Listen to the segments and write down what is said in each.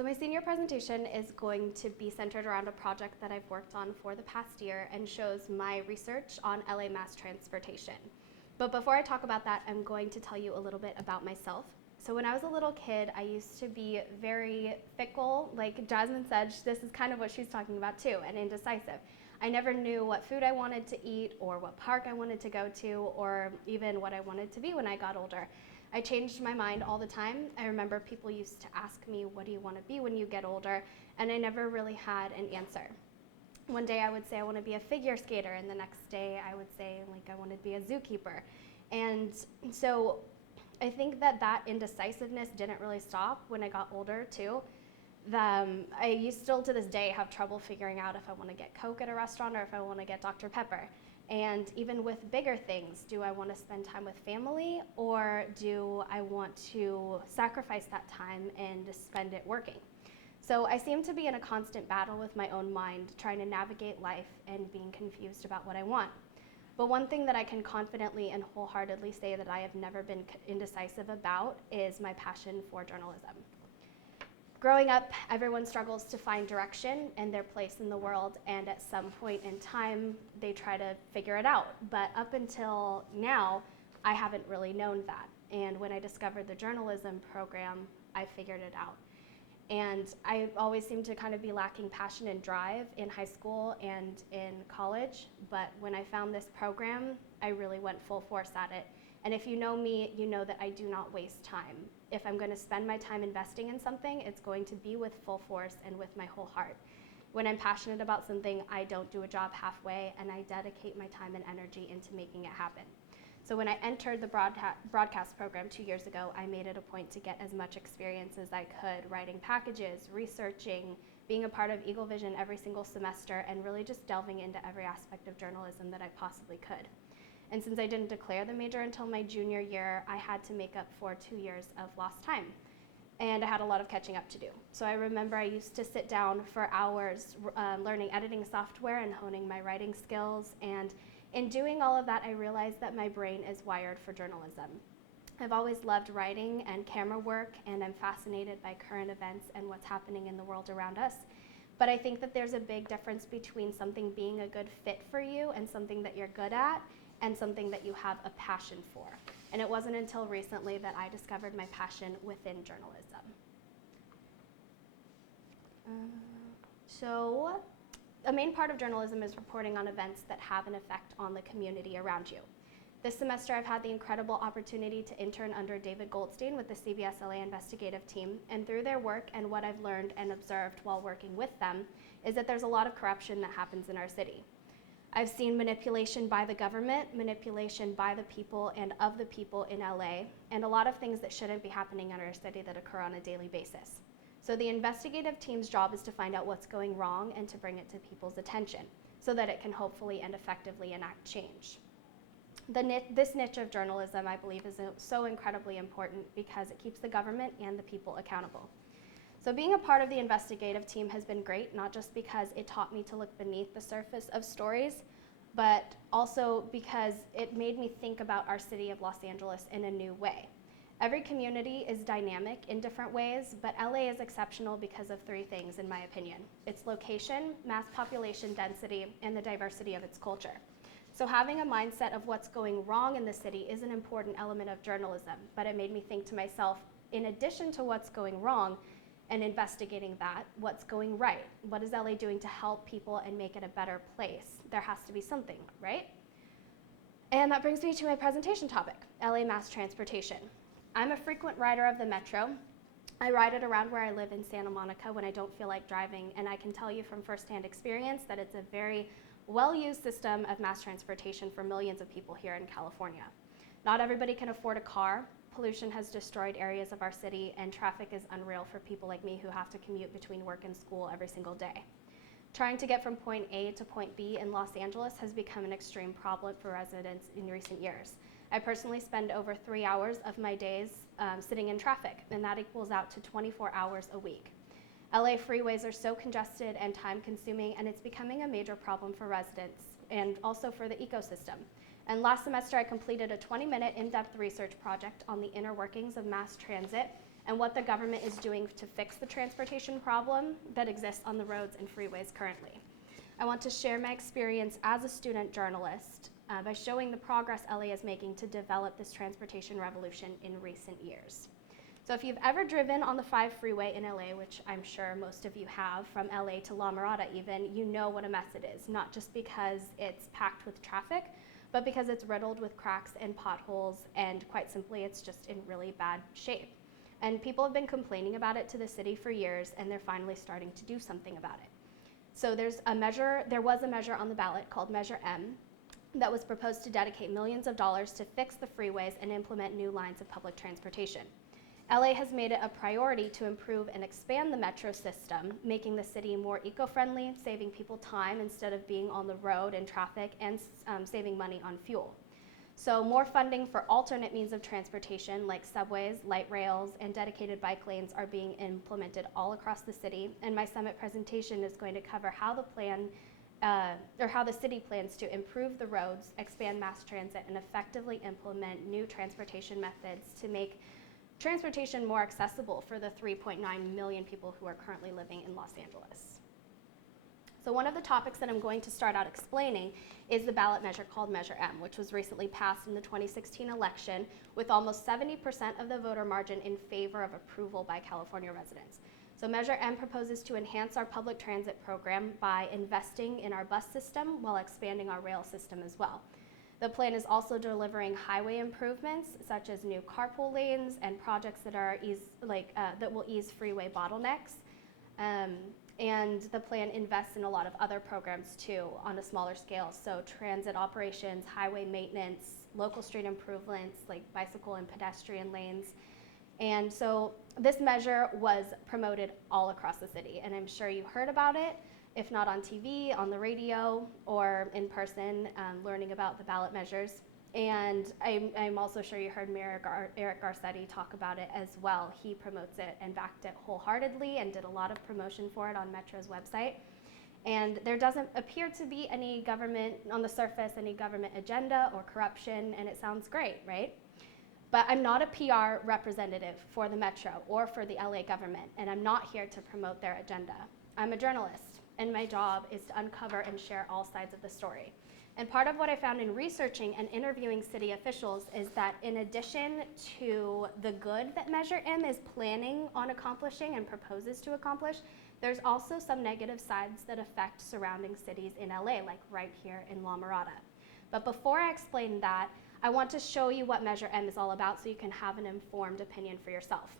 So my senior presentation is going to be centered around a project that I've worked on for the past year and shows my research on LA mass transportation. But before I talk about that, I'm going to tell you a little bit about myself. So when I was a little kid, I used to be very fickle. Like Jasmine said, this is kind of what she's talking about too, and indecisive. I never knew what food I wanted to eat or what park I wanted to go to or even what I wanted to be when I got older. I changed my mind all the time. I remember people used to ask me, what do you want to be when you get older? And I never really had an answer. One day I would say I want to be a figure skater, and the next day I would say like I want to be a zookeeper. And so I think that indecisiveness didn't really stop when I got older too. I still to this day have trouble figuring out if I want to get Coke at a restaurant or if I want to get Dr. Pepper. And even with bigger things, do I want to spend time with family or do I want to sacrifice that time and spend it working? So I seem to be in a constant battle with my own mind, trying to navigate life and being confused about what I want. But one thing that I can confidently and wholeheartedly say that I have never been indecisive about is my passion for journalism. Growing up, everyone struggles to find direction and their place in the world, and at some point in time, they try to figure it out. But up until now, I haven't really known that. And when I discovered the journalism program, I figured it out. And I always seemed to kind of be lacking passion and drive in high school and in college. But when I found this program, I really went full force at it. And if you know me, you know that I do not waste time. If I'm going to spend my time investing in something, it's going to be with full force and with my whole heart. When I'm passionate about something, I don't do a job halfway, and I dedicate my time and energy into making it happen. So when I entered the broadcast program 2 years ago, I made it a point to get as much experience as I could, writing packages, researching, being a part of Eagle Vision every single semester, and really just delving into every aspect of journalism that I possibly could. And since I didn't declare the major until my junior year, I had to make up for 2 years of lost time. And I had a lot of catching up to do. So I remember I used to sit down for hours learning editing software and honing my writing skills. And in doing all of that, I realized that my brain is wired for journalism. I've always loved writing and camera work, and I'm fascinated by current events and what's happening in the world around us. But I think that there's a big difference between something being a good fit for you and something that you're good at, and something that you have a passion for. And it wasn't until recently that I discovered my passion within journalism. So a main part of journalism is reporting on events that have an effect on the community around you. This semester I've had the incredible opportunity to intern under David Goldstein with the CBS LA investigative team, and through their work and what I've learned and observed while working with them is that there's a lot of corruption that happens in our city. I've seen manipulation by the government, manipulation by the people and of the people in LA, and a lot of things that shouldn't be happening in our city that occur on a daily basis. So the investigative team's job is to find out what's going wrong and to bring it to people's attention so that it can hopefully and effectively enact change. This niche of journalism, I believe, is so incredibly important because it keeps the government and the people accountable. So being a part of the investigative team has been great, not just because it taught me to look beneath the surface of stories, but also because it made me think about our city of Los Angeles in a new way. Every community is dynamic in different ways, but LA is exceptional because of 3 things, in my opinion: its location, mass population density, and the diversity of its culture. So having a mindset of what's going wrong in the city is an important element of journalism, but it made me think to myself, in addition to what's going wrong, and investigating that, what's going right? What is LA doing to help people and make it a better place? There has to be something, right? And that brings me to my presentation topic, LA mass transportation. I'm a frequent rider of the Metro. I ride it around where I live in Santa Monica when I don't feel like driving, and I can tell you from firsthand experience that it's a very well-used system of mass transportation for millions of people here in California. Not everybody can afford a car. Pollution has destroyed areas of our city, and traffic is unreal for people like me who have to commute between work and school every single day. Trying to get from point A to point B in Los Angeles has become an extreme problem for residents in recent years. I personally spend over 3 hours of my days sitting in traffic, and that equals out to 24 hours a week. LA freeways are so congested and time consuming, and it's becoming a major problem for residents and also for the ecosystem. And last semester, I completed a 20-minute in-depth research project on the inner workings of mass transit and what the government is doing to fix the transportation problem that exists on the roads and freeways currently. I want to share my experience as a student journalist by showing the progress LA is making to develop this transportation revolution in recent years. So if you've ever driven on the 5 freeway in LA, which I'm sure most of you have, from LA to La Mirada even, you know what a mess it is, not just because it's packed with traffic, but because it's riddled with cracks and potholes, and quite simply, it's just in really bad shape. And people have been complaining about it to the city for years, and they're finally starting to do something about it. So there was a measure on the ballot called Measure M that was proposed to dedicate millions of dollars to fix the freeways and implement new lines of public transportation. LA has made it a priority to improve and expand the metro system, making the city more eco-friendly, saving people time instead of being on the road in traffic, and saving money on fuel. So more funding for alternate means of transportation like subways, light rails, and dedicated bike lanes are being implemented all across the city. And my summit presentation is going to cover how the city plans to improve the roads, expand mass transit, and effectively implement new transportation methods to make transportation more accessible for the 3.9 million people who are currently living in Los Angeles. So one of the topics that I'm going to start out explaining is the ballot measure called Measure M, which was recently passed in the 2016 election with almost 70% of the voter margin in favor of approval by California residents. So Measure M proposes to enhance our public transit program by investing in our bus system while expanding our rail system as well. The plan is also delivering highway improvements such as new carpool lanes and projects that that will ease freeway bottlenecks. And the plan invests in a lot of other programs too on a smaller scale. So transit operations, highway maintenance, local street improvements like bicycle and pedestrian lanes. And so this measure was promoted all across the city, and I'm sure you heard about it, if not on TV, on the radio, or in person, learning about the ballot measures. And I'm also sure you heard Mayor Eric Garcetti talk about it as well. He promotes it and backed it wholeheartedly and did a lot of promotion for it on Metro's website. And there doesn't appear to be any government, on the surface, any government agenda or corruption, and it sounds great, right? But I'm not a PR representative for the Metro or for the LA government, and I'm not here to promote their agenda. I'm a journalist, and my job is to uncover and share all sides of the story. And part of what I found in researching and interviewing city officials is that in addition to the good that Measure M is planning on accomplishing and proposes to accomplish, there's also some negative sides that affect surrounding cities in LA, like right here in La Mirada. But before I explain that, I want to show you what Measure M is all about so you can have an informed opinion for yourself.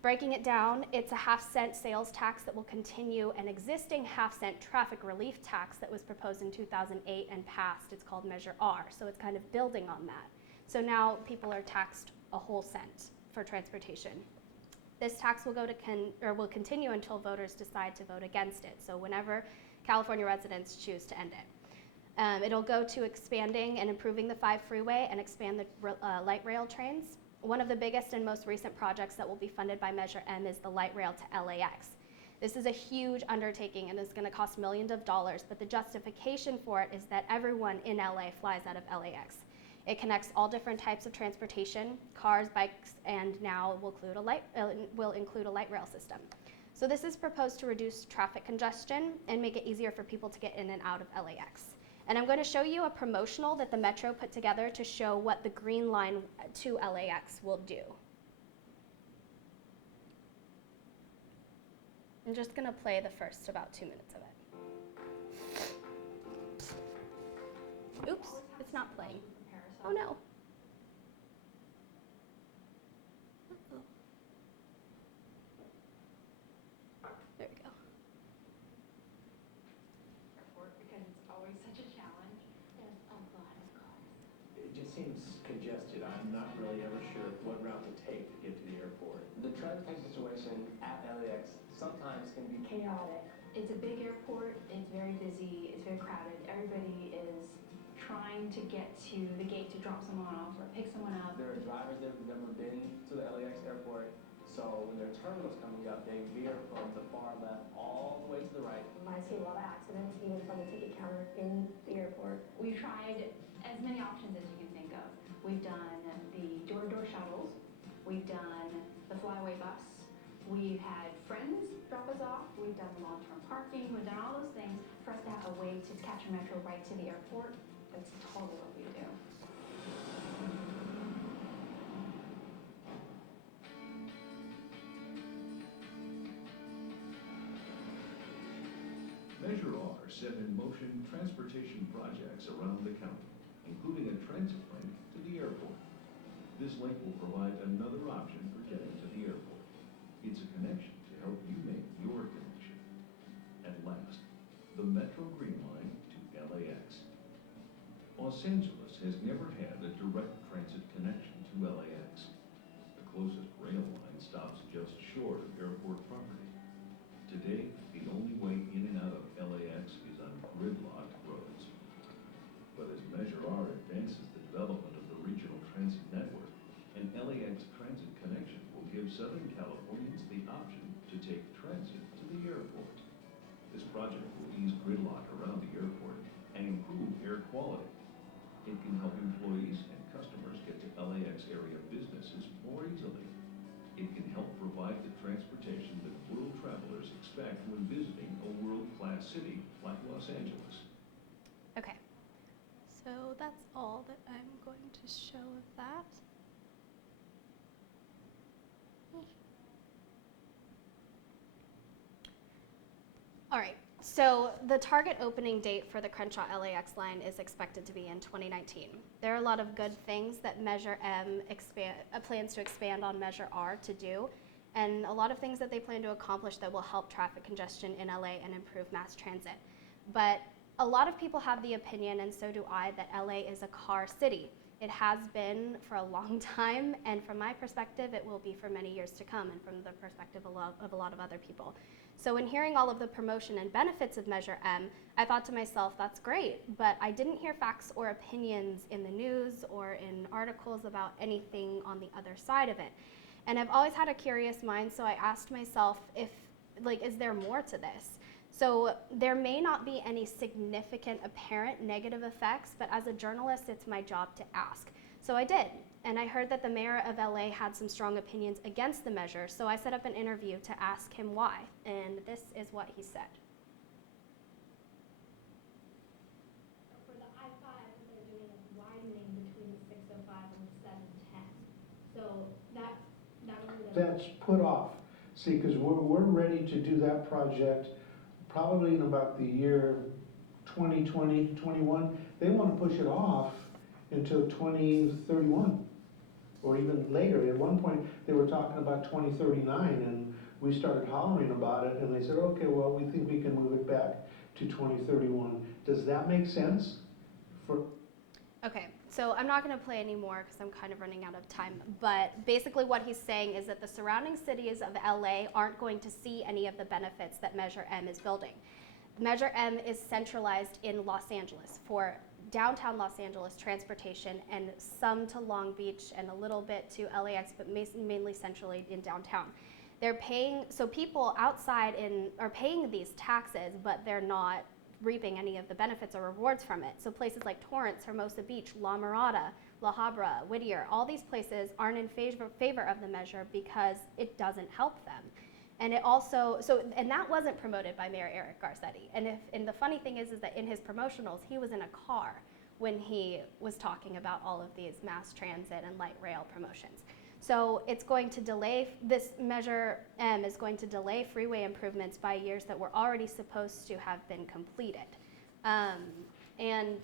Breaking it down, it's a half-cent sales tax that will continue an existing half-cent traffic relief tax that was proposed in 2008 and passed. It's called Measure R, so it's kind of building on that. So now people are taxed a whole cent for transportation. This tax will will continue until voters decide to vote against it, so whenever California residents choose to end it. It'll go to expanding and improving the 5 freeway and expand the light rail trains. One of the biggest and most recent projects that will be funded by Measure M is the light rail to LAX. This is a huge undertaking and is going to cost millions of dollars, but the justification for it is that everyone in LA flies out of LAX. It connects all different types of transportation, cars, bikes, and now will include a light rail system. So this is proposed to reduce traffic congestion and make it easier for people to get in and out of LAX. And I'm going to show you a promotional that the Metro put together to show what the Green Line to LAX will do. I'm just going to play the first about 2 minutes of it. Oops, it's not playing. Oh no. Uh-oh. There we go. Because it's always such a challenge. There's a lot of cars. It just seems congested. I'm not really ever sure what route to take to get to the airport. The transportation situation at LAX sometimes can be Chaotic. It's a big airport, it's very busy, it's very crowded. Everybody is trying to get to the gate to drop someone off or pick someone up. There are drivers that have never been to the LAX airport, so when there are terminals coming up, they veer from the far left all the way to the right. I see a lot of accidents, even from the ticket counter in the airport. We tried as many options as you can think of. We've done the door-to-door shuttles, we've done the flyaway bus, we've had friends drop us off, we've done the long-term parking, we've done all those things for us to have a way to catch a metro right to the airport. That's totally what we do. Measure R set in motion transportation projects around the county, including a transit link to the airport. This link will provide another option for getting to the airport. It's a connection to help you make your connection. At last, the Metro Green Line to LAX. Los Angeles has never had a direct transit connection to LAX. The closest rail line stops just short of airport property. Today, the only way in and out of LAX is on gridlocked roads. But as Measure R advances the development of the regional transit network, an LAX transit connection will give Southern Californians the option to take transit to the airport. This project will ease gridlock around the airport and improve air quality. It can help employees and customers get to LAX area businesses more easily. It can help provide the transportation that world travelers expect when visiting a world-class city like Los Angeles. Okay, so that's all that I'm going to show of that. All right, so the target opening date for the Crenshaw LAX line is expected to be in 2019. There are a lot of good things that Measure M plans to expand on Measure R to do, and a lot of things that they plan to accomplish that will help traffic congestion in LA and improve mass transit. But a lot of people have the opinion, and so do I, that LA is a car city. It has been for a long time, and from my perspective, it will be for many years to come, and from the perspective of a lot of other people. So in hearing all of the promotion and benefits of Measure M, I thought to myself, that's great, but I didn't hear facts or opinions in the news or in articles about anything on the other side of it. And I've always had a curious mind, so I asked myself is there more to this? So there may not be any significant apparent negative effects, but as a journalist, it's my job to ask. So I did, and I heard that the mayor of LA had some strong opinions against the measure, so I set up an interview to ask him why, and this is what he said. For the I-5, they're doing a widening between the 605 and the 710. So that's put off. See, because we're ready to do that project probably in about the year 2020, 21. They want to push it off until 2031 or even later. At one point, they were talking about 2039, and we started hollering about it, and they said, okay, well, we think we can move it back to 2031. Does that make sense? Okay, so I'm not going to play anymore because I'm kind of running out of time, but basically what he's saying is that the surrounding cities of LA aren't going to see any of the benefits that Measure M is building. Measure M is centralized in Los Angeles for downtown Los Angeles transportation, and some to Long Beach and a little bit to LAX, but mainly centrally in downtown. They're paying, so people outside are paying these taxes, but they're not reaping any of the benefits or rewards from it. So places like Torrance, Hermosa Beach, La Mirada, La Habra, Whittier, all these places aren't in favor of the measure because it doesn't help them. And it also, and that wasn't promoted by Mayor Eric Garcetti. And the funny thing is that in his promotionals, he was in a car when he was talking about all of these mass transit and light rail promotions. So it's going to delay, this Measure M is going to delay freeway improvements by years that were already supposed to have been completed. And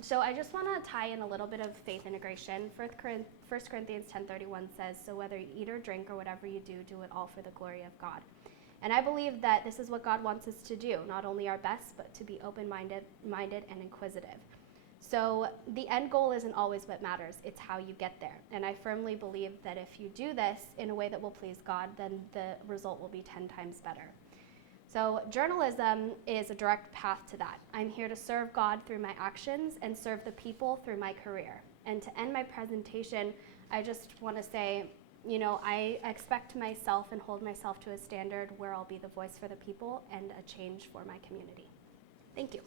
so I just want to tie in a little bit of faith integration. 1 Corinthians 10:31 says, so whether you eat or drink or whatever you do, do it all for the glory of God. And I believe that this is what God wants us to do, not only our best, but to be open-minded and inquisitive. So the end goal isn't always what matters, it's how you get there. And I firmly believe that if you do this in a way that will please God, then the result will be 10 times better. So journalism is a direct path to that. I'm here to serve God through my actions and serve the people through my career. And to end my presentation, I just want to say, I expect myself and hold myself to a standard where I'll be the voice for the people and a change for my community. Thank you.